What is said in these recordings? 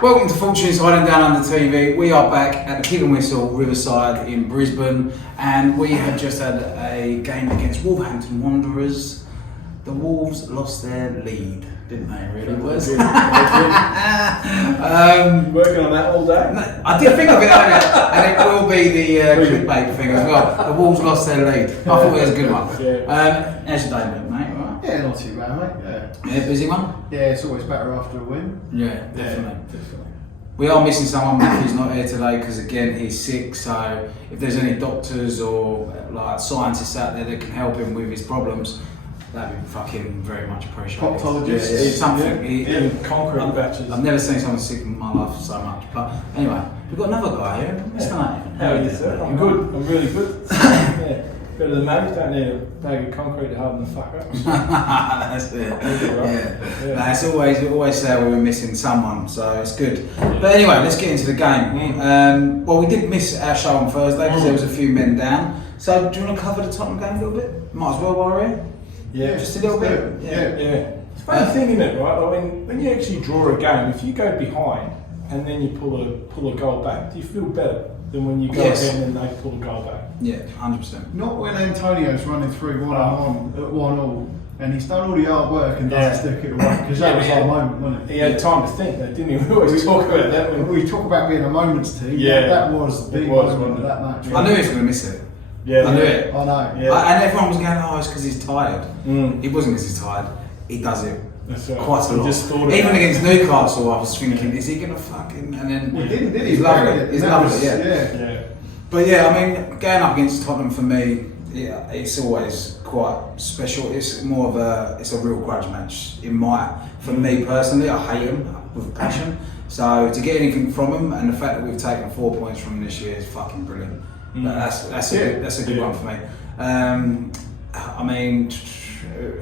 Welcome to Fortunes Hiding Down Under TV. We are back at the Pig and Whistle Riverside in Brisbane, and we have just had a game against Wolverhampton Wanderers. The Wolves lost their lead, didn't they? Really was. Working on that all day. I did think of it earlier, and it will be the clickbait thing as well. The Wolves lost their lead. I thought it was a good one. How's your day been, mate? Right? Yeah, not too bad, mate. Yeah, busy one? Yeah, it's always better after a win. Yeah, definitely. We are missing someone. Matthew's not here today because again he's sick. So if there's any doctors or like scientists out there that can help him with his problems, that'd be fucking very much appreciated. Proctologists. It's something. Concrete batches. I've never seen someone sick in my life so much. But anyway, we've got another guy here, Mr. Nathan. How are you, sir? I'm good. I'm really good. Yeah. Better than Maddie, don't need a bag of concrete to harden the fuck up. That's it. Yeah. No, it's always say we were missing someone, so it's good. But anyway, let's get into the game. Well, we did miss our show on Thursday because there was a few men down. So do you want to cover the Tottenham game a little bit? Might as well while we're here. Yeah. Just a little bit. Yeah. It's a funny thing, isn't it, right? Like when you actually draw a game, if you go behind and then you pull a goal back, do you feel better than when you go ahead and then they pull a goal back? Yeah, 100%. Not when Antonio's running through 1-on-1 at 1-1 and he's done all the hard work and doesn't stick it away, because that was our moment, wasn't it? He had time to think, though, didn't he? We always talk about that. When we talk about being a moments team. Yeah. That was the moment of that match. I knew he was going to miss it. Yeah, I knew it. I know. Yeah. And everyone was going, oh, it's because he's tired. It wasn't because he's tired. He does it quite a lot. Even against Newcastle, I was thinking, is he going to fucking... And then Well, did he? He's lovely. He's lovely, yeah. But yeah, I mean, going up against Tottenham for me, yeah, it's always quite special. It's more of it's a real grudge match for me personally. I hate them with a passion. So to get anything from them, and the fact that we've taken 4 points from them this year is fucking brilliant. But that's a good one for me. I mean,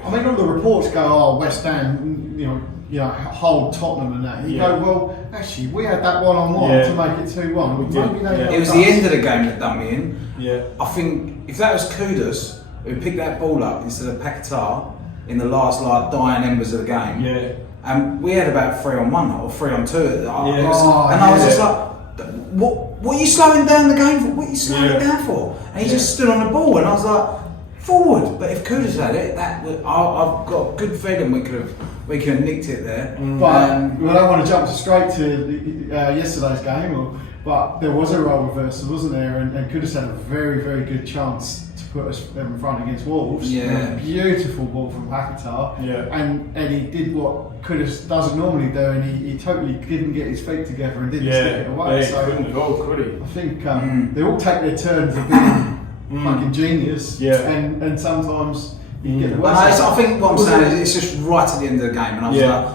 all the reports go, oh, West Ham, hold Tottenham and that. You go, well, actually, we had that 1-on-1 to make it 2-1. It was the end of the game that done me in. Yeah. I think if that was Kudus who picked that ball up instead of Paquetá in the last dying embers of the game, and we had about 3-on-1 or 3-on-2. I was just like, what are you slowing down the game for? What are you slowing it down for? And he just stood on the ball, and I was like, forward. But if Kudus had it, I've got a good feeling we could have nicked it there. But I don't want to jump straight to yesterday's game, but there was a role reversal, wasn't there? And Kudus had a very, very good chance to put us in front against Wolves. Yeah. A beautiful ball from Paquetá. Yeah. And he did what Kudus doesn't normally do, and he totally didn't get his feet together and didn't stick it away. Yeah, he couldn't at all, could he? I think they all take their turns of being fucking genius. Yeah. And sometimes you get the worst. I think what I'm saying is it's just right at the end of the game, and I was like,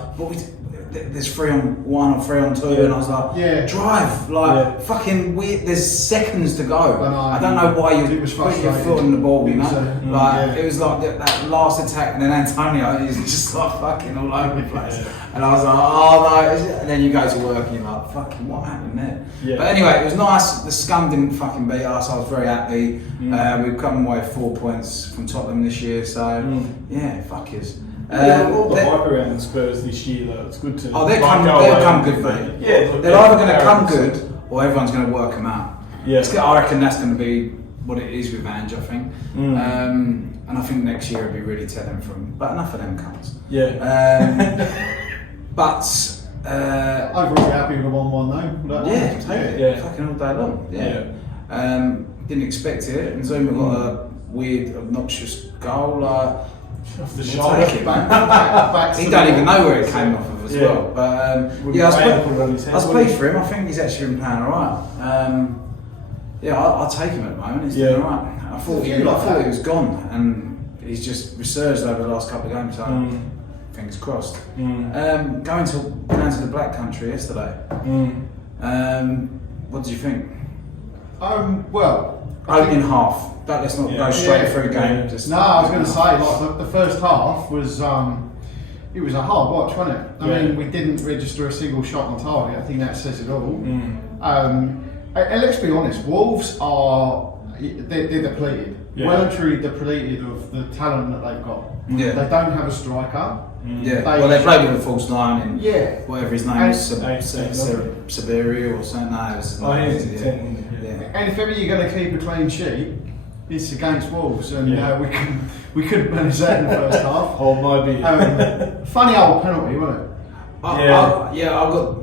there's 3-on-1 or 3-on-2, and I was like, drive, fucking weird. There's seconds to go. I don't know why you put your foot on the ball, you know. It was like that last attack, and then Antonio is just like fucking all over the place, and I was like, oh no. And then you go to work, and you're like, fucking, what happened there? Yeah. But anyway, it was nice. The scum didn't fucking beat us. I was very happy. We've come away with 4 points from Tottenham this year, so yeah, fuck us. All the hype around the Spurs this year, though, it's good to. Oh, they'll come good, mate. Yeah, they're either going to come good or everyone's going to work them out. Yeah, I reckon that's going to be what it is with Ange, I think. And I think next year it'll be really telling from. But enough of them cunts. Yeah. But overall, happy with the 1-1 though. Fucking all day long. Yeah. Didn't expect it, and Zuma got a weird, obnoxious goal. Off the shoulder. Back he don't even know where it came off of as well. But I was pleased for him. I think he's actually been playing alright. I'll take him at the moment. He's doing alright. I thought he was gone, and he's just resurged over the last couple of games. So fingers crossed. Going to the Black Country yesterday. What did you think? Opening half. Let's not go straight through a game. I was going to say, like the first half was it was a hard watch, wasn't it? I mean, we didn't register a single shot on target. I think that says it all. And let's be honest, Wolves they're depleted. Well and truly depleted of the talent that they've got. They don't have a striker. Yeah, well, they played with a false 9 and whatever his name was, Siberia or something. No, it was his name. And if ever you're going to keep a clean sheet, it's against Wolves, and we couldn't manage that in the first half. Hold my beer. Funny old penalty, wasn't it? I got.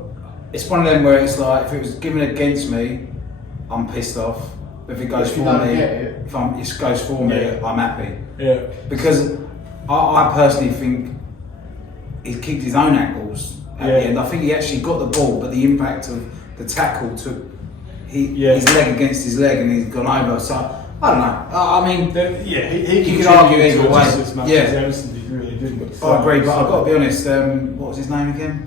It's one of them where it's like if it was given against me, I'm pissed off. If it goes for me, if it goes for me, I'm happy. Yeah. Because I personally think he kicked his own ankles at the end. I think he actually got the ball, but the impact of the tackle took his leg against his leg, and he's gone over. So I don't know. I mean, he could argue either way. As much as Emerson did, really didn't. I agree, but I've got to be honest. What was his name again?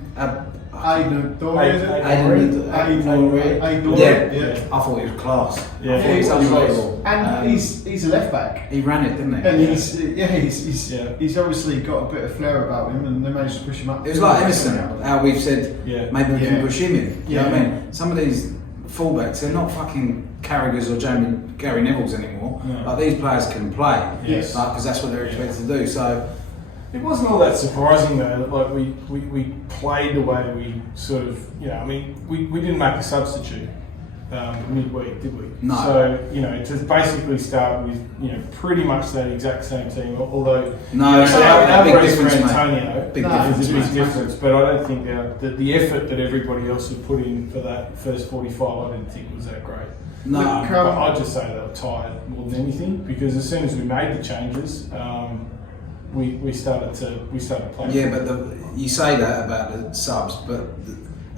Aiden Dory, is it? Aiden. Yeah, I thought he was class. Yeah, I thought he was unbelievable. And he's a left back. He ran it, didn't he? And he's obviously got a bit of flair about him, and they managed to push him up. It was like Emerson, how we've said maybe we can push him in. You know what I mean? Some of these fullbacks, they're not fucking Carragher's or Gary Neville's anymore. No. Like these players can play, because that's what they're expected to do. So. It wasn't all that surprising though. Like we played the way we sort of, I mean, we didn't make a substitute midweek, did we? No. So to basically start with pretty much that exact same team. Although our big difference, Antonio, big difference, a big difference. But I don't think that the effort that everybody else had put in for that first 45, I didn't think was that great. No, but I'd just say they were tired more than anything, because as soon as we made the changes. We started playing. Yeah, but you say that about the subs, but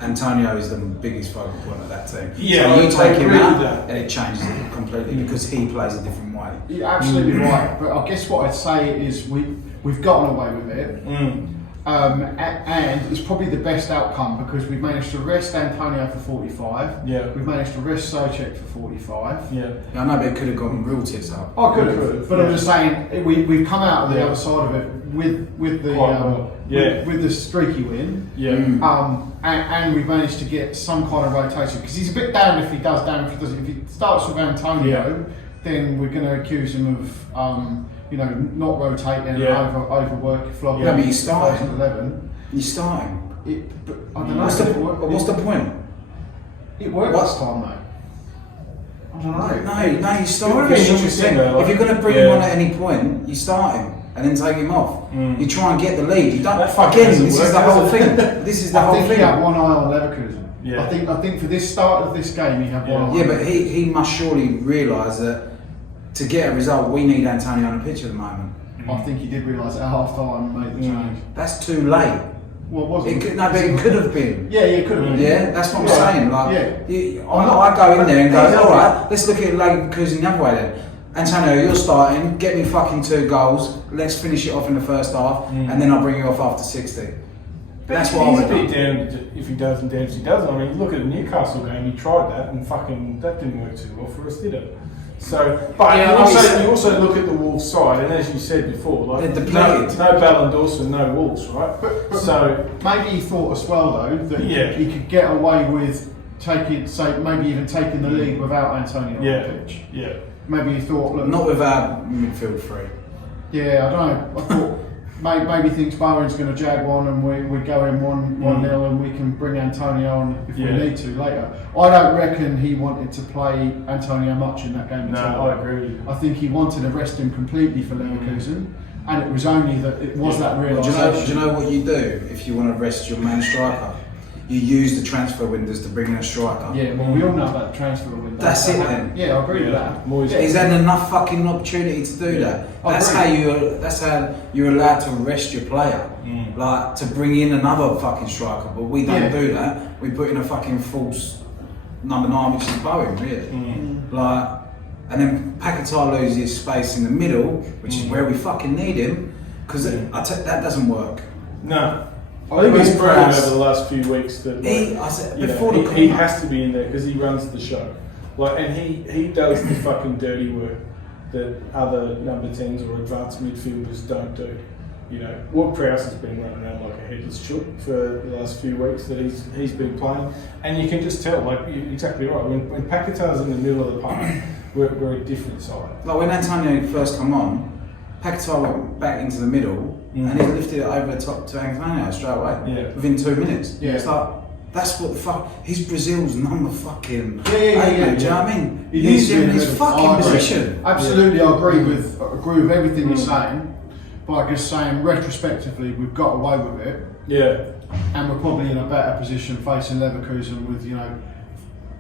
Antonio is the biggest focal point of that team. Yeah, so you take him out, that. and it changes it completely because he plays a different way. You're absolutely right, but I guess what I'd say is we've gotten away with it. And it's probably the best outcome because we've managed to rest Antonio for 45. Yeah. We've managed to rest Souček for 45. Yeah. I know, but it could have gone real tits up. Oh, could have. But I'm just saying we've come out of the other side of it with the streaky win. Yeah. And we've managed to get some kind of rotation because he's a bit down if he does, down if he doesn't. If he starts with Antonio, then we're going to accuse him of. Not rotating and overwork, flogging. Yeah, but you start him. 11. You start him. But I don't know. What's the point? It worked last time, though. I don't know. No, you start him. If you're going to bring him on at any point, you start him and then take him off. You try and get the lead. You don't. Again, this is the whole thing. This is the whole thing. I think he had one eye on Leverkusen. Yeah. I think for this start of this game, he had one eye. Yeah, but he must surely realise that. To get a result, we need Antonio on the pitch at the moment. I think he did realise at half time and made the change. That's too late. Well, wasn't it? But it could have been. Yeah, it could have been. Yeah, that's what I'm saying. I go in there and go, all right, let's look at Leverkusen the other way then. Antonio, you're starting, get me fucking 2 goals, let's finish it off in the first half, and then I'll bring you off after 60. That's what I would do. He's a bit damned if he does and damned if he doesn't. I mean, look at the Newcastle game, he tried that and that didn't work too well for us, did it? So, but you also look at the Wolves side, and as you said before, like no Ballon Dawson, no Wolves, right? But so maybe he thought as well though that he could get away with taking the lead without Antonio on the pitch. Yeah. Maybe he thought, look, not without midfield 3. Yeah, I don't know. I thought. Maybe thinks Bowen's going to jag one and we go in 1-0 and we can bring Antonio on if we need to later. I don't reckon he wanted to play Antonio much in that game. No, I agree with you. I think he wanted to rest him completely for Leverkusen, and it was only that it was that realisation. Do you know what you do if you want to rest your main striker? You use the transfer windows to bring in a striker. Yeah, well, we all know about the transfer window. That's it then. Yeah, I agree with that. He's had enough fucking opportunity to do that. That's how you're allowed to rest your player. Like, to bring in another fucking striker, but we don't do that. We put in a fucking false number 9, which is Bowen, really. Like, and then Paquetá loses space in the middle, which is where we fucking need him, because that doesn't work. No. I think he's proven over the last few weeks that he has to be in there because he runs the show. And he does the fucking dirty work that other number 10s or advanced midfielders don't do. Ward-Prowse has been running around like a headless chook for the last few weeks that he's been playing, and you can just tell. You're exactly right. When Paquetá's in the middle of the park, we're a different side. Like when Antonio first come on, Paquetá went back into the middle. and he lifted it over the top to Antonio straight away within 2 minutes. Yeah. It's like, that's what the fuck. He's Brazil's number fucking. Yeah. Do you know what I mean? He Use needs to him in be his fucking position. Absolutely, I agree with everything you're saying. But I'm just saying, retrospectively, we've got away with it. Yeah. And we're probably in a better position facing Leverkusen with,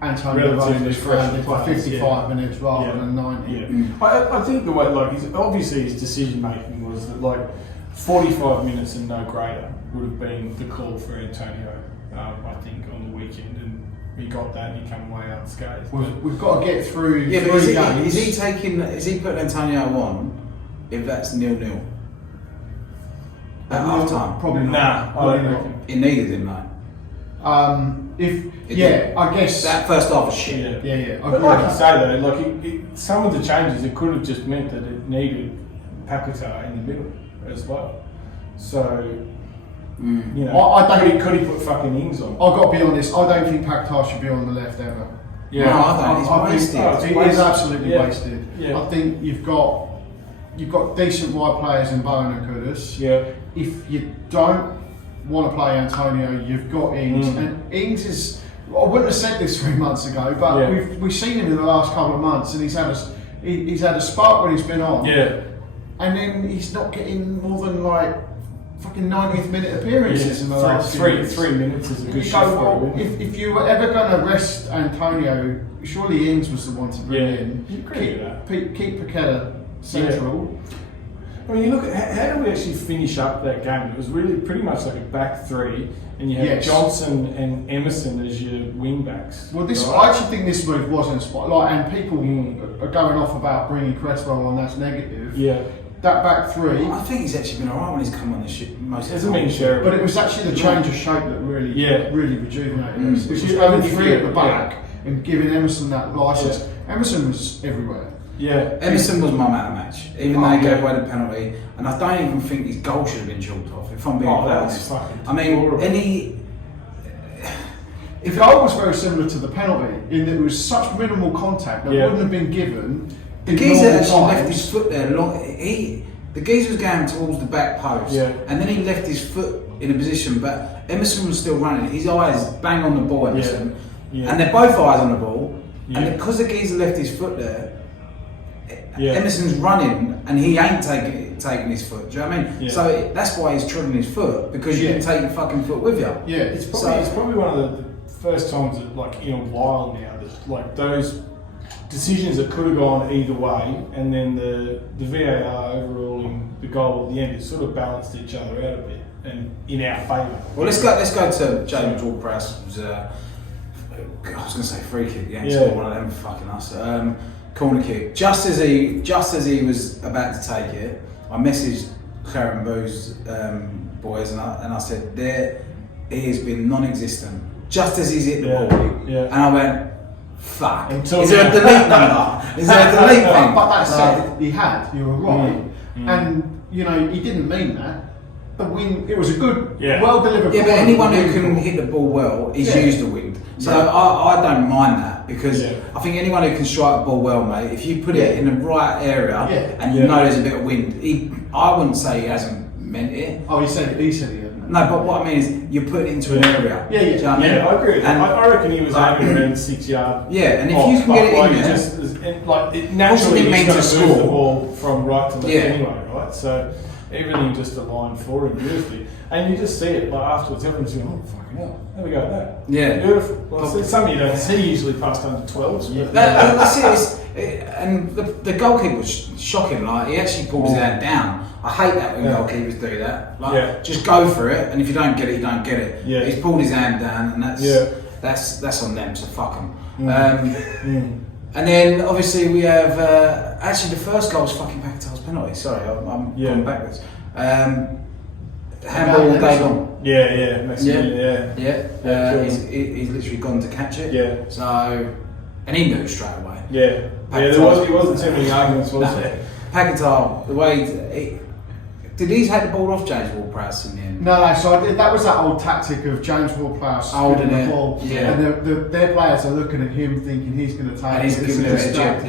Antonio Rose grounded for 55 minutes rather than 90. Yeah. I think the way, obviously his decision making was that 45 minutes and no greater would have been the call for Antonio. I think on the weekend, and he got that, and he came away unscathed. We've got to get through. Yeah, but 3 games. is he putting Antonio on if that's 0-0 at half time? Probably not. Nah, I don't reckon. It needed him, mate. I guess that first half was shit. Yeah. But like you say though, some of the changes, it could have just meant that it needed Paquetá in the middle as well. So. I don't. Could he put fucking Ings on? I've got to be honest. I don't think Paquetá should be on the left ever. Yeah, no, I don't. He's wasted. He is absolutely wasted. Yeah. I think you've got decent wide players in Bowen and Kudus. Yeah. If you don't want to play Antonio, you've got Ings, and Ings is. I wouldn't have said this 3 months ago, but we've seen him in the last couple of months, and he's had a spark when he's been on. Yeah. And then he's not getting more than fucking 90th minute appearances in the last 3 minutes is a good show. If you were ever going to rest Antonio, surely Ings was the one to bring in. Keep Paquetá central. I mean, you look at how did we actually finish up that game? It was really pretty much like a back three, and you had Johnson and Emerson as your wing backs. Well, I actually think this move wasn't and people are going off about bringing Cresswell on. That's negative. Yeah. That back three. I think he's actually been alright when he's come on the ship most of the time. Shareable. But it was actually the change of shape that really rejuvenated us. It was going three at the back and giving Emerson that licence. Yeah. Emerson was everywhere. Yeah, Emerson was my man of the match, even though he gave away the penalty, and I don't even think his goal should have been chalked off. If I'm being honest, I mean, the goal was very similar to the penalty in that it was such minimal contact that wouldn't have been given. The geezer actually left his foot there. The geezer was going towards the back post, and then he left his foot in a position, but Emerson was still running. His eyes bang on the ball, Emerson, and they're both eyes on the ball, and because the geezer left his foot there. Emerson's running and he ain't taking his foot. Do you know what I mean? So that's why he's tripping his foot, because you didn't take your fucking foot with you. Yeah, it's probably one of the first times that, in a while now, that those decisions that could have gone either way, and then the VAR overruling the goal at the end, it sort of balanced each other out a bit and in our favour. Well, let's go to James Ward-Prowse. I was going to say free kick. One of them fucking us. Corner kick. Just as he was about to take it, I messaged Claret Boo's boys and I said, there he has been non-existent. Just as he's hit the ball, and I went, fuck. Is there a delete number? Is there a delete thing? But that said, he had. You were right, and he didn't mean that. The wind. It was a good, well delivered. Yeah, but anyone who can hit the ball well is used the wind. So I don't mind that, because I think anyone who can strike the ball well, mate, if you put it in the right area and you know there's a bit of wind, I wouldn't say he hasn't meant it. Oh, he said he hadn't. No, but what I mean is you put it into an area. Yeah, you know what I mean? I agree. And I reckon he was aiming around 6 yard. Yeah, and if you can get it in there, it naturally meant to score the ball from right to left anyway, right? So everything just aligned for him beautifully, and you just see it afterwards. Everyone's going, "Oh fucking hell, there we go." That beautiful. Well, it's something you don't see usually past under 12s. That's it. And the goalkeeper was shocking. He actually pulled his hand down. I hate that when goalkeepers do that. Just go for it, and if you don't get it, you don't get it. Yeah. He's pulled his hand down, and that's on them. So fuck them. And then obviously we have actually the first goal was fucking Paquetá's penalty. Sorry, I'm going backwards. Handball all day long. He's literally gone to catch it. Yeah. So, and he knew straight away. Yeah. There wasn't too many arguments, was there? Paquetá, the way did he take the ball off James Ward-Prowse in the end? No. So that was that old tactic of James Ward-Prowse holding the ball, and their players are looking at him thinking he's going to take it. And he's giving it a jib.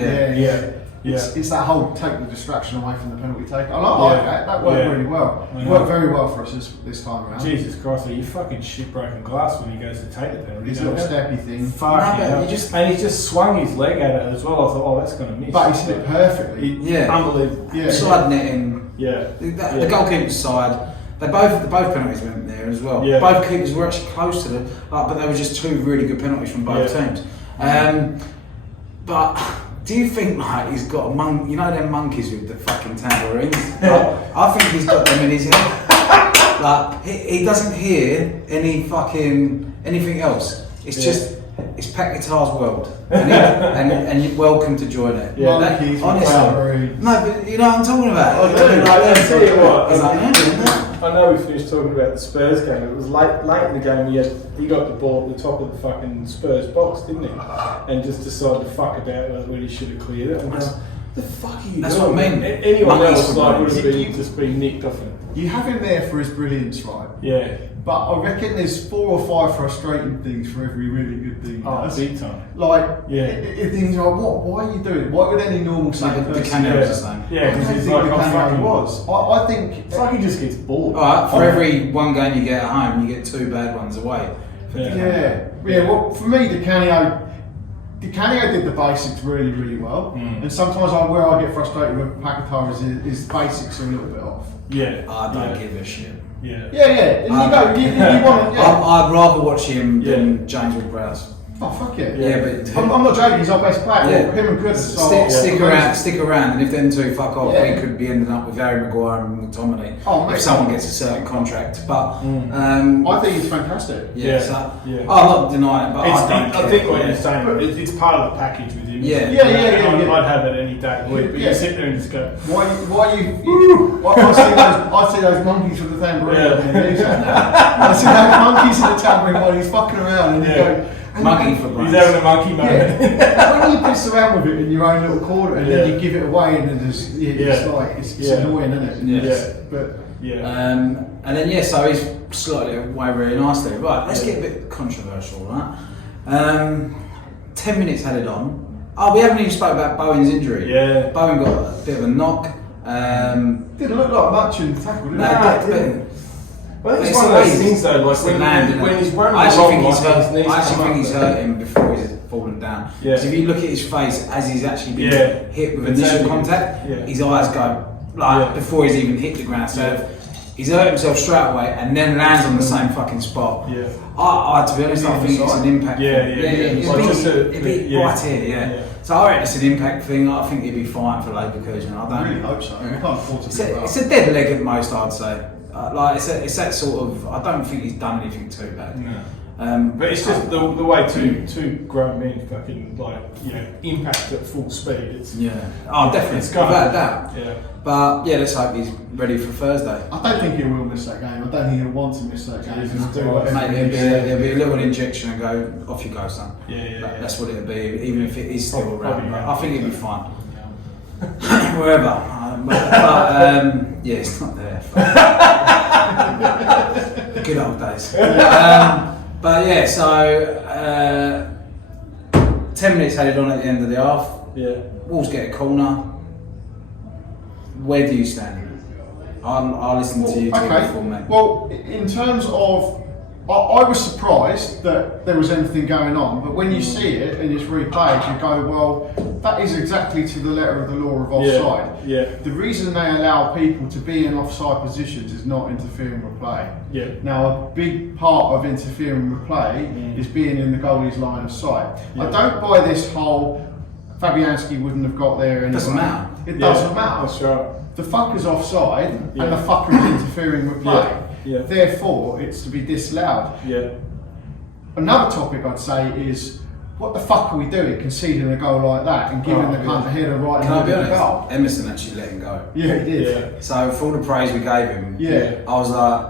It's that whole take the distraction away from the penalty take. I like that. That worked really well. It worked very well for us this time around. Jesus Christ, you fucking shit broken glass when he goes to take the penalty. His little steppy thing. And he just swung his leg at it as well. I thought, oh, that's going to miss. But he hit it perfectly. Unbelievable. Sliding it in. Yeah. The goalkeeper's side. Both penalties went there as well. Yeah. Both keepers were actually close to them, but they were just two really good penalties from both teams. But do you think like he's got them monkeys with the fucking tambourines? I think he's got them in his head. Like he doesn't hear anything else. It's just it's Pat Guitar's world, and you're welcome to join it. Yeah, monkeys, honestly. No, but you know what I'm talking about. I tell you what. He's like, I know we finished talking about the Spurs game. It was late in the game. He got the ball at the top of the fucking Spurs box, didn't he? And just decided to fuck about when he should have cleared it. The fuck are you That's doing? What I mean. Anyone else would have just been nicked off it. You have him there for his brilliance, right? Yeah. But I reckon there's 4 or 5 frustrating things for every really good thing. Big time. Like, things like, why are you doing it? Why would any normal person the camera was the same. Yeah, because he's like, I think... It's like he just gets bored. Alright, for every one game you get at home, you get 2 bad ones away. Well, for me, Di Canio did the basics really, really well. And sometimes where I get frustrated with Paquetá is the basics are a little bit off. Yeah. I don't give a shit. Yeah. And you want. I'd rather watch him than James Ward-Prowse. Oh fuck it! Yeah, but I'm not joking. He's our best player. Yeah. Him and Chris. Stick around, and if them two fuck off, we could be ending up with Harry Maguire and McTominay if someone gets a certain contract. But I think he's fantastic. I'm not denying it, but I think what you're saying, it's part of the package with him. I'd have it any day of the week, but you sit there and just go, why you? I see those monkeys with the tambourine. I see those monkeys with the tambourine while he's fucking around, and you go. Monkey for He's having a monkey moment. When you piss around with it in your own little corner and then you give it away and then it's annoying, isn't it? And then so he's slightly away really nicely. Right, let's get a bit controversial, right? 10 minutes added on. Oh, we haven't even spoke about Bowen's injury. Yeah. Bowen got a bit of a knock. Didn't look like much in the tackle, did it? Well, it's one of those things though, like when he's running along, I actually think he's hurt him before he's fallen down. Because if you look at his face as he's actually been hit with initial contact, his eyes go before he's even hit the ground. So he's hurt himself straight away and then lands on the same fucking spot. I to be honest, I think it's an impact thing. It'd be right here, So I reckon it's an impact thing. I think he'd be fine for Leverkusen. I really hope so. We can't afford to do It's a dead leg at most, I'd say. It's that sort of. I don't think he's done anything too bad. No. But it's just the way two grown men fucking impact at full speed. It's definitely. It's without a doubt. But let's hope he's ready for Thursday. I don't think he will miss that game. I don't think he'll want to miss that game. There'll be a little injection and go off you go, son. That's what it'll be. Even if it is still around, I think it'll be fine. Wherever. It's not there. Good old days. So 10 minutes added on at the end of the half. Wolves get a corner. Where do you stand? I'll listen to you before, mate. Well, in terms of, I was surprised that there was anything going on, but when you see it and it's replayed, you go, well, that is exactly to the letter of the law of offside. The reason they allow people to be in offside positions is not interfering with play. Now, a big part of interfering with play is being in the goalie's line of sight. I don't buy this whole Fabianski wouldn't have got there anyway. It doesn't matter. It doesn't matter. That's right. The fucker's offside and the fucker's interfering with play. Therefore, it's to be disallowed. Another topic I'd say is, what the fuck are we doing conceding a goal like that and giving the cunt a header right in the goal? Emerson actually let him go. Yeah, he did. So for all the praise we gave him, I was like,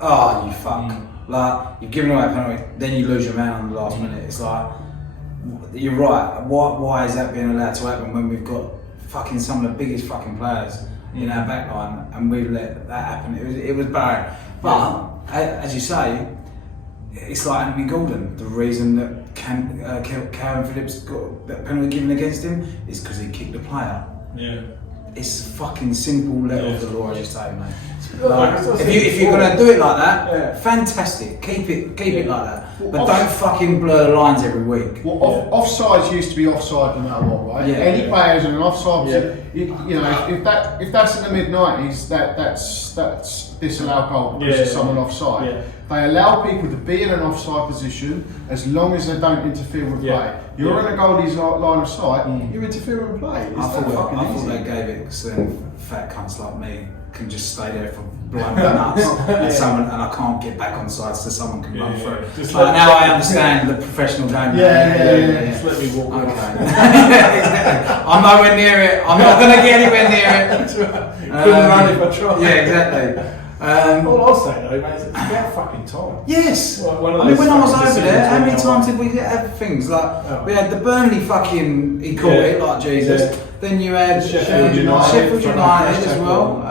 oh, you fuck. Like, you've given away a penalty, then you lose your man on the last minute. It's like, you're right. Why is that being allowed to happen when we've got fucking some of the biggest fucking players in our back line and we let that happen? It was bad. But as you say, it's like Anthony Gordon. The reason that Calvin Phillips got that penalty given against him is because he kicked the player. Yeah. It's a fucking simple letter of the law, as you say, mate. Like, if you're gonna do it like that, fantastic. Keep it like that. But don't fucking blur the lines every week. Well, offsides used to be offside no matter what, right? Yeah, Any players in an offside, you know, if that's in the mid-90s, that's disallowed goal because of someone offside. Yeah. They allow people to be in an offside position as long as they don't interfere with play. You're in a goalie's line of sight, you're interfering with play. I thought they gave it because then fat cunts like me can just stay there for blowing my nuts and I can't get back on sides so someone can run through. Just now I understand the professional game. Just let me walk okay. Exactly. I'm nowhere near it. I'm not going to get anywhere near it. Couldn't run if I tried. Yeah, exactly. All I'll say though, mate, it's about fucking time. Yes. Like I mean, when I was over there, how many times did we have things like we had the Burnley fucking he caught it like Jesus. Then you had Sheffield United as well,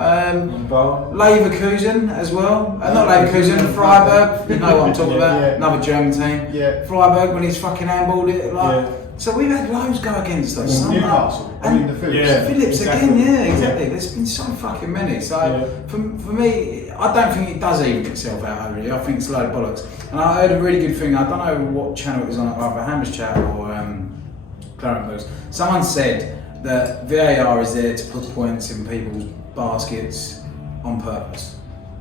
Leverkusen as well. Not Leverkusen, Freiburg. You know what I'm talking about? Another German team. Freiburg when he's fucking handballed it. So we've had loads go against us. Newcastle, and the Phillips again, exactly. There's been so fucking many. So for me, I don't think it does even itself out over here. I think it's a load of bollocks. And I heard a really good thing. I don't know what channel it was on, either Hammers Chat or Clarence Books. Someone said that VAR is there to put points in people's baskets on purpose.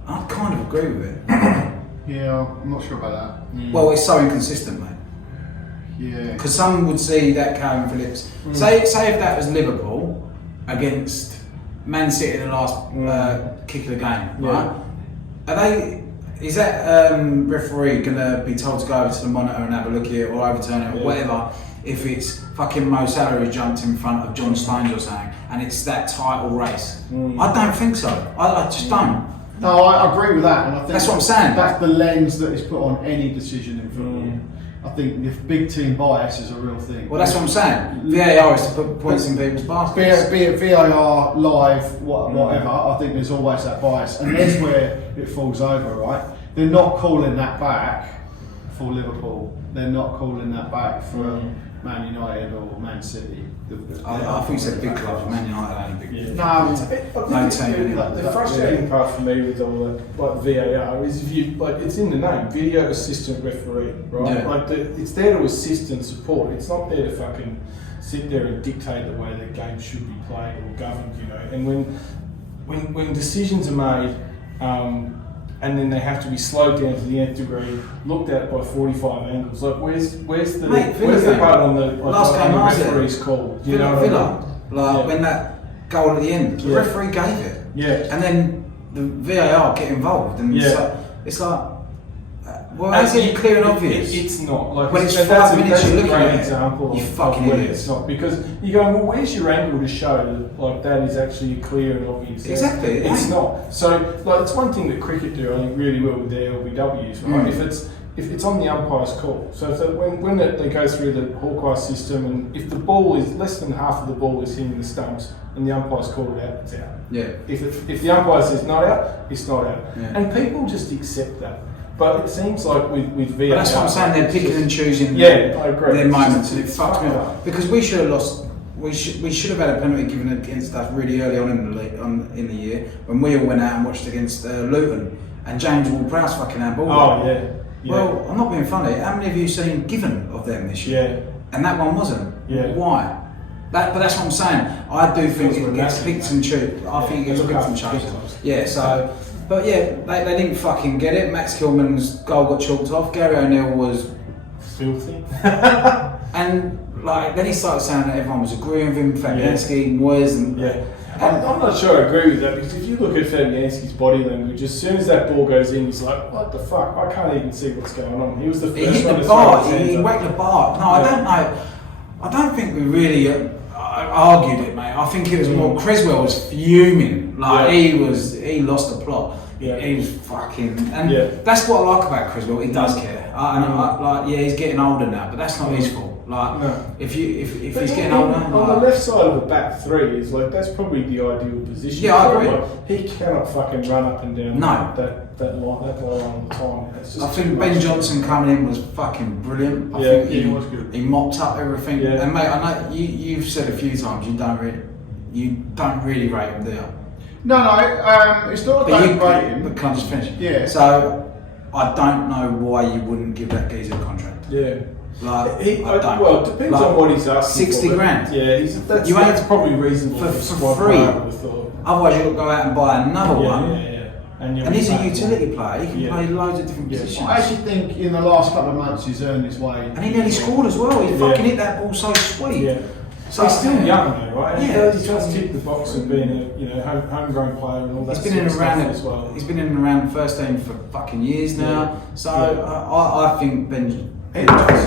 I kind of agree with it. Yeah, I'm not sure about that. Well, it's so inconsistent, mate. Yeah. Because some would see that Calvin Phillips. Say if that was Liverpool against Man City in the last kick of the game, right? Is that referee gonna be told to go over to the monitor and have a look at it or overturn it or whatever? If it's fucking Mo Salah who jumped in front of John Stones or something, and it's that title race, I don't think so. I just don't. No, I agree with that, and I think that's what I'm saying. That's the lens that is put on any decision in football. I think if big team bias is a real thing. Well, that's what I'm saying. VAR is to put points in people's baskets. Be it VAR, live, whatever, I think there's always that bias. And that's where it falls over, right? They're not calling that back for Liverpool. They're not calling that back for Man United or Man City. I thought you said big clubs. Man United ain't big. No team. The frustrating part for me with all that, like VAR, is if you it's in the name, video assistant referee, right? Yeah. It's there to assist and support. It's not there to fucking sit there and dictate the way the game should be played or governed, you know. And when decisions are made. And then they have to be slowed down to the nth degree, looked at by 45 angles. Like, where's the part on the referee's call? You know Villa, when that goal at the end, the referee gave it. Yeah. And then the VAR get involved, and it's like, well, that's clear and obvious. It's not. Like, when it's 5 minutes, you're looking at an example. You fucking idiot. It's not, because you go, well, where's your angle to show that like that is actually clear and obvious? Exactly. It's not. So like it's one thing that cricket do, I think, really well with their LBWs, right? If it's on the umpire's call. So when they go through the Hawkeye system, and if the ball is less than half of the ball is hitting the stumps, and the umpire's called it out, it's out. Yeah. If the umpire says not out, it's not out. Yeah. And people just accept that. But it seems like with VAR... But that's what I'm saying, they're picking and choosing their moments, and it fucks me up. Because we should have lost, we should have had a penalty given against us really early on in the league, in the year, when we all went out and watched against Luton, and James Ward-Prowse fucking handballed. Oh, yeah. Well, I'm not being funny, how many of you seen given of them this year? Yeah. And that one wasn't? Yeah. Why? But that's what I'm saying. I do think it gets picked and chosen. I think it gets picked and chosen. Yeah, so... But yeah, they didn't fucking get it. Max Kilman's goal got chalked off. Gary O'Neill was filthy. And then he started saying that everyone was agreeing with him, Fabianski, Moyes, and I'm not sure I agree with that, because if you look at Fabianski's body language, as soon as that ball goes in, he's like, what the fuck? I can't even see what's going on. He was the first one. He hit the bar. He whacked the bar. No, I don't know. I don't think we really argued it, mate. I think it was more Creswell was fuming. He lost the plot. Yeah. He was fucking, and that's what I like about Creswell. He does care. He's getting older now, but that's not his fault. Like, no. if he's getting older, on the left side of the back three is like that's probably the ideal position. Yeah, I agree. Like, he cannot fucking run up and down that line all the time. It's just I think Ben Johnson coming in was fucking brilliant. I think he was good. He mopped up everything. Yeah. And mate, I know you've said a few times you don't really rate him, do you? No, it's not about rating. But can I just finish? Yeah. So I don't know why you wouldn't give that geezer a contract. Yeah. Like, well, it depends on what he's asking. 60 for, grand. Yeah, that's probably reasonable for free. Otherwise, you've got to go out and buy another one. Yeah. And he's a utility player. He can play loads of different positions. I actually think in the last couple of months he's earned his way. And he nearly scored as well. He fucking hit that ball so sweet. Yeah. So he's still young though, right? And Yeah. he does tick the box of being a homegrown player and all that. He's been in and around as well. He's been in and around the first team for fucking years now. So I think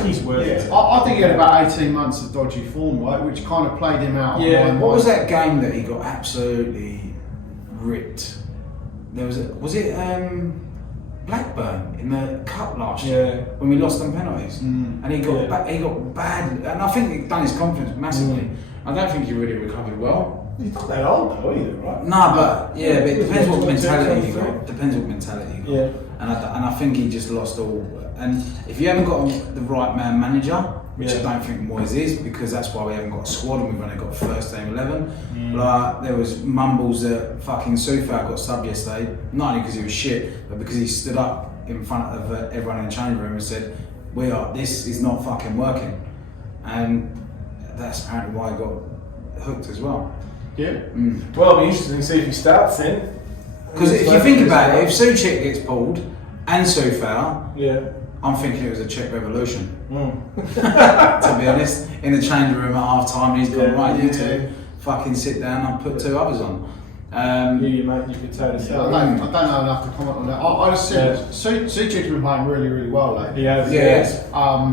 he's worth it. I think he had about 18 months of dodgy form, right, which kind of played him out. Yeah. What was that game that he got absolutely ripped? Was it Blackburn in the cup last year when we lost on penalties, and he got bad, and I think it done his confidence massively. I don't think he really recovered well. He's not that old though either, right? No, but it depends what mentality you got. Depends what mentality you got. Yeah. And I think he just lost all. And if you haven't got the right man manager, which I don't think Moyes is, because that's why we haven't got a squad and we've only got first team 11. Like, there was mumbles that fucking Soufal got subbed yesterday, not only because he was shit, but because he stood up in front of everyone in the change room and said, this is not fucking working. And that's apparently why he got hooked as well. Yeah. Well, it'll be interesting to see if he starts then. Because if you think about it, if Souček gets pulled and Soufal, I'm thinking it was a Czech revolution. To be honest, in the change room at half time, he's gone, right, you two fucking sit down and put two others on. You mate, you could totally say. I don't know enough to comment on that. I just said Souček's been playing really, really well lately. He has.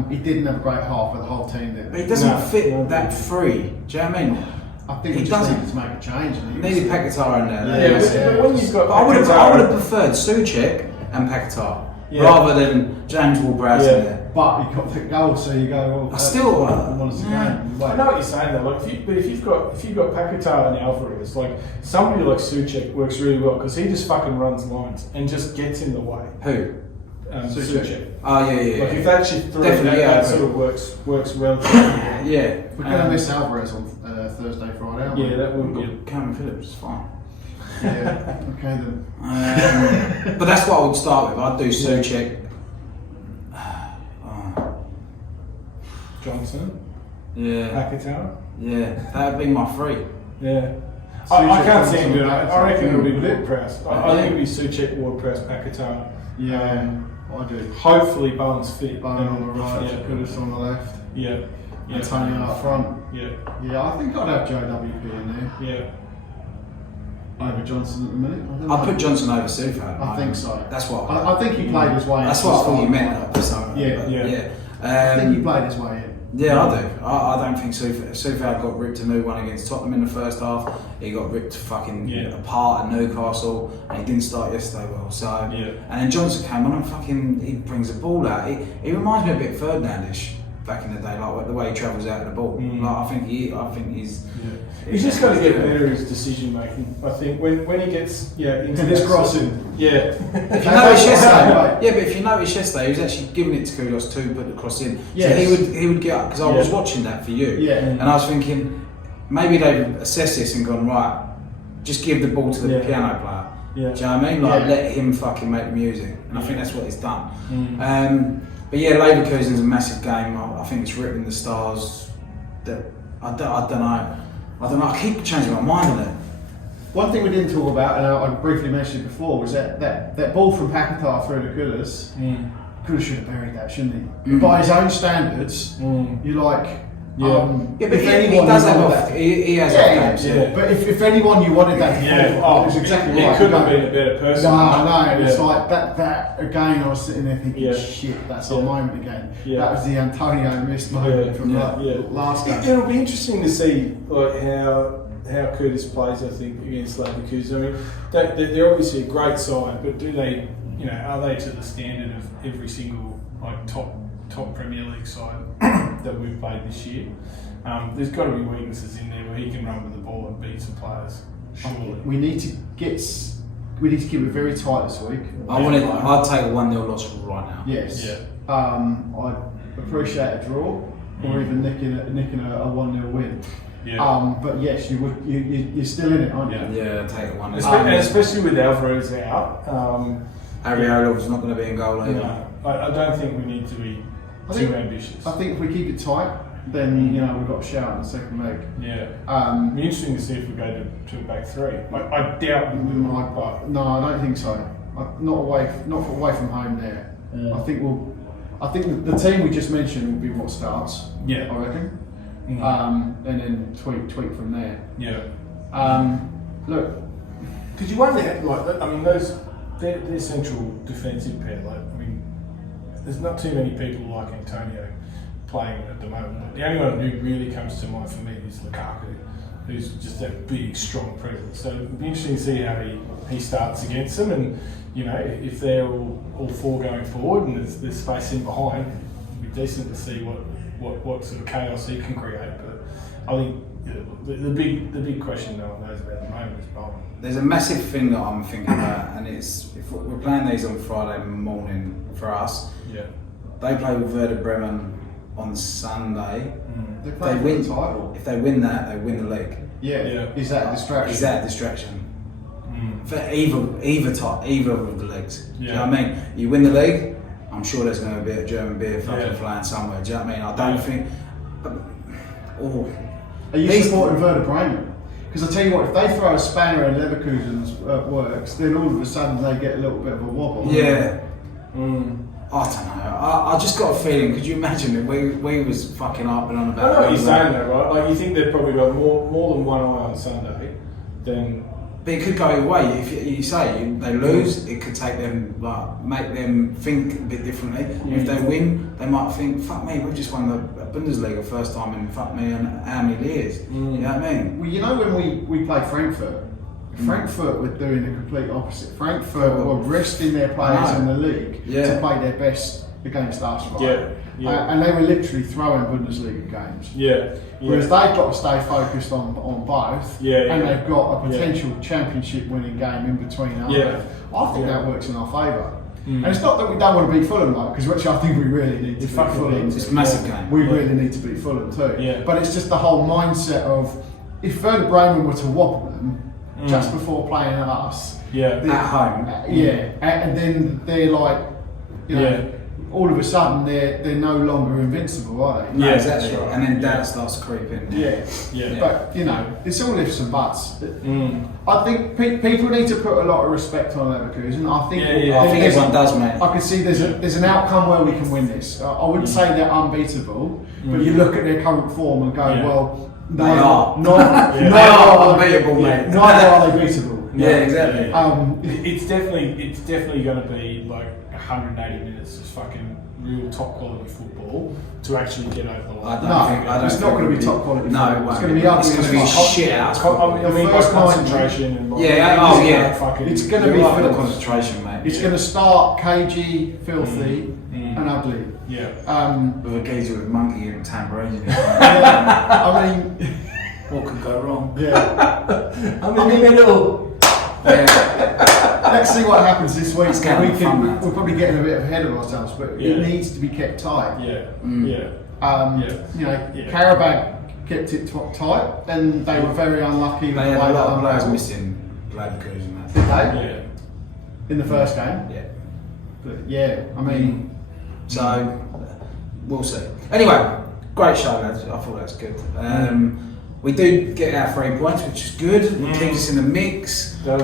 He didn't have a great half with the whole team. But he doesn't fit that free. Do you know what I mean? I think he just needed to make a change. Needed Paquetá in there. But when you've got I would have preferred Souček and Paquetá rather than James Ward-Prowse in there. But you got the goal, so you go. I still I know what you're saying though. Like, if you've got Paquetá and Alvarez, like somebody like Souček works really well because he just fucking runs lines and just gets in the way. Who? Souček. Oh yeah. Like if that shit through, that sort of works well. Yeah. We're gonna miss Alvarez on Thursday, Friday. Aren't we? Yeah, that would be. Cameron Phillips is fine. Yeah. Okay then. But that's what I would start with. I'd do Souček. Johnson. Yeah. Paquetá. Yeah, that'd be my three. Yeah. I can't see him doing it. I reckon it'll be Ward-Prowse. I think it'll be Souček, Ward-Prowse, Paquetá. Yeah, I do. Hopefully Bowen's fit. Bowen on the right, Kudus on the left. Yeah. Antonio up front. Yeah. Yeah, I think I'd have JWP in there. Yeah. Over Johnson at the minute. I'd put Johnson over Soufal. I think so. That's what I think he played his way in. That's what I thought you meant. I think he played his way in. Yeah, I do. I don't think Soufal got ripped a new one against Tottenham in the first half. He got ripped fucking apart at Newcastle, and he didn't start yesterday well. So, and then Johnson came on and fucking he brings the ball out. He reminds me a bit Ferdinandish back in the day, like the way he travels out of the ball. Like I think he's. He's just got to get better at his decision making. I think when he gets into this crossing. If you notice yesterday, but if you notice yesterday, he was actually giving it to Kudus to put the cross in. Yes. So he would get up because I was watching that for you. And I was thinking maybe they've assessed this and gone right. Just give the ball to the piano player. Do you know what I mean? Like let him fucking make the music, and I think that's what he's done. But yeah, Leverkusen's a massive game. I think it's written in the stars. That I don't know. I keep changing my mind on it. One thing we didn't talk about, and I briefly mentioned it before, was that ball from Paquetá through to Kudus. Kudus should have buried that, shouldn't he? By his own standards, you're like. But he does have he has games. But if anyone you wanted that to fall, it was exactly right. He couldn't have been a better person. No, it's like that again. I was sitting there thinking, shit, that's our moment again. That was the Antonio missed moment from last game. It'll be interesting to see like how Kudus plays. I think against Leverkusen. I mean, they're obviously a great side, but do they, are they to the standard of every single like top top Premier League side that we've played this year. There's got to be weaknesses in there where he can run with the ball and beat some players. Surely. We need to keep it very tight this week. I'd take a 1-0 loss right now. Yes. Yeah. I'd appreciate a draw or even nicking a 1-0 win. Yeah. But yes, you're still in it, aren't you? Yeah, take it 1-0. And especially with Alvarez out. Ariola not going to be in goal either. No, I don't think we need to be too ambitious. I think if we keep it tight, then we've got a shout in the second leg. Yeah. It'll be interesting to see if we go to a back three. I doubt we might, but no, I don't think so. Not away from home there. Yeah. I think the team we just mentioned will be what starts. Yeah. I reckon. Mm. And then tweak from there. Yeah. Look, because you wonder, they're central defensive pair. There's not too many people like Antonio playing at the moment. The only one who really comes to mind for me is Lukaku, who's just that big, strong presence. So it'll be interesting to see how he starts against them, and if they're all four going forward and there's space in behind, it'll be decent to see what sort of chaos he can create. But I think the big question no one knows about at the moment is Bolton. There's a massive thing that I'm thinking about, and it's if we're playing these on Friday morning for us. Yeah. They play with Werder Bremen on Sunday. They play for the title. If they win that, they win the league. Yeah. Is that a distraction? Is that a distraction? For either of the leagues. Yeah. Do you know what I mean? You win the league, I'm sure there's going to be a German beer fucking flying somewhere. Do you know what I mean? I don't think. Are you supporting Werder Bremen? Because I tell you what, if they throw a spanner in Leverkusen's works, then all of a sudden they get a little bit of a wobble. Yeah. I don't know. I just got a feeling. Could you imagine it? We was fucking harping on about. I know what you're saying though, right? Like you think they've probably got more than one eye on Sunday, then. But it could go away. If you say they lose, it could take them make them think a bit differently. If they win, they might think, "Fuck me, we've just won the Bundesliga first time in fuck me in how many years?" You know what I mean? Well, when we played Frankfurt. Frankfurt were doing the complete opposite. Frankfurt were resting their players in the league to play their best against us, right? Yeah. And they were literally throwing Bundesliga games. Yeah. Whereas they've got to stay focused on both. And they've got a potential championship winning game in between us. I think that works in our favour. And it's not that we don't want to beat Fulham, because which I think we really need to beat Fulham. It's a massive game. We really need to beat Fulham too. Yeah. But it's just the whole mindset of if Werder Bremen were to wobble them just before playing us, at home, and then they're like, all of a sudden they're no longer invincible, are they? No, exactly. Right. And then doubt starts creeping. Yeah. But it's all ifs and buts. I think people need to put a lot of respect on Leverkusen. I think everyone does, mate. I can see there's an outcome where we can win this. I wouldn't say they're unbeatable, but you look at their current form and go, well. They are. They are unbeatable, mate. Neither are they beatable. Yeah, exactly. It's definitely going to be like 180 minutes of fucking real top quality football to actually get over the line. It's not going to be top quality. No, it's going to be ugly. It's going to be shit out. I mean, first concentration and it's going to be full of concentration, mate. It's going to start cagey, filthy, and ugly. With a geezer with monkey and tambourine. I mean, what could go wrong? I'm in the middle. Let's see what happens this week. We're probably getting a bit ahead of ourselves, but it needs to be kept tight. Karabakh kept it tight, and they were very unlucky. They had a lot of players missing Leverkusen. Did they? In the first game? Yeah. But I mean. So, we'll see. Anyway, great show, lads. I thought that was good. We do get our 3 points, which is good. It keeps us in the mix. I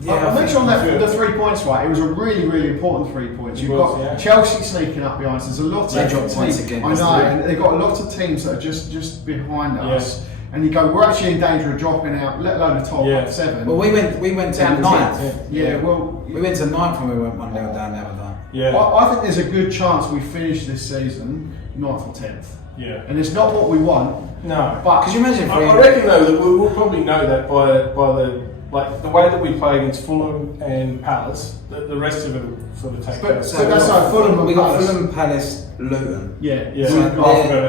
mentioned on that the 3 points, right? It was a really, really important 3 points. You've got Chelsea sneaking up behind us. There's a lot they of dropped points again. I know, and they've got a lot of teams that are just behind us. And you go, we're actually in danger of dropping out, let alone the top 7. Well, we went to 9th. We went to 9th when we went 1-0 down the other day. I think there's a good chance we finish this season 9th or 10th. And it's not what we want. No. But could you imagine? I reckon though that we'll probably know that by the like the way that we play against Fulham and Palace, the rest of it will sort of take place. So that's like Fulham and we got Palace. Fulham, Palace, Luton. Yeah. Yeah. So,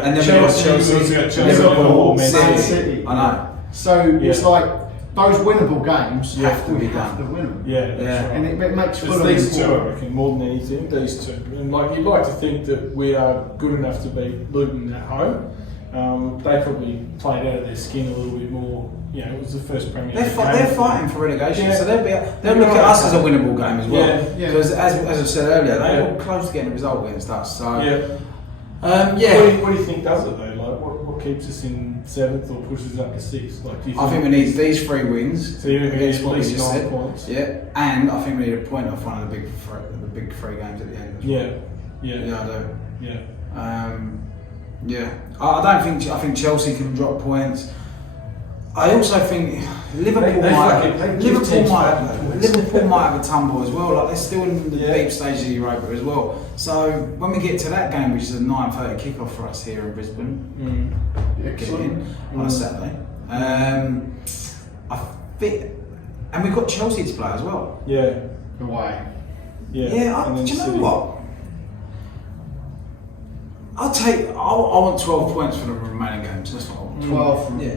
And then Chelsea, we got Chelsea, Liverpool, Man City. I know. So it's like those winnable games Yeah, have to we be have to win them. Yeah, that's Yeah. right. And it makes It's Fulham these two, I important. reckon, more than anything. These two, and like you'd like to think that we are good enough to beat Luton at home. They probably played out of their skin a little bit more. You know, it was the first Premier League game. They're fighting for relegation, Yeah. so they'll look at us as a winnable game as well. Yeah. Because as I said earlier, they Yeah. were close to getting a result against us. So Yeah. What do you think does it though? Like, what keeps us in 7th or pushes up to 6th? Like, do you I think we need these 3 wins. So you reckon against at what we least just 9 said. points? Yeah, and I think we need a point off one of the big three games at the end. As well. Yeah, I do. Yeah. I think Chelsea can drop points. I also think Liverpool They might give teams fucking points. Liverpool might have a tumble as well. Like they're still in the Yeah. deep stages of Europa as well. So when we get to that game, which is a 9:30 kickoff for us here in Brisbane, get in on a Saturday. I think, and we've got Chelsea to play as well. Yeah. Away. Yeah, And then do you know City. what? I want 12 points for the remaining games. That's what I want. 12 from, Yeah.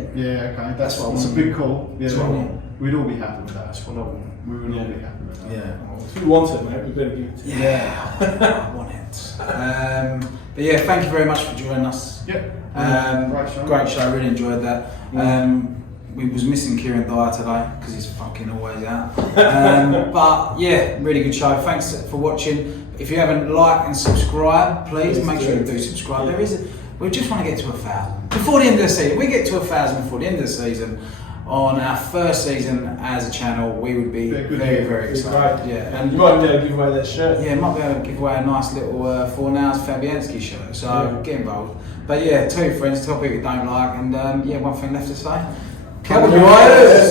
Okay, that's what I it's a want. big call. Yeah, That's what I want. we'd all be happy with that. That's what I want. We would all Yeah. be happy with that. Yeah. If you want it, mate, we better give it to you. Yeah, I want it. But yeah, thank you very much for joining us. Yep. Great show, really enjoyed that. We was missing Kieran Dyer today because he's fucking always out. But yeah, really good show. Thanks for watching. If you haven't liked and subscribed, please make sure you do subscribe. Yeah. We just want to get to 1,000 before the end of the season. We get to 1,000 before the end of the season. On our first season as a channel, we would be very excited. Great. Yeah, And you might be able to give away that shirt. yeah, might be able to give away a nice little Fornals Fabianski shirt. So get involved. But yeah, tell your friends, tell people you don't like, and one thing left to say. Cowboys!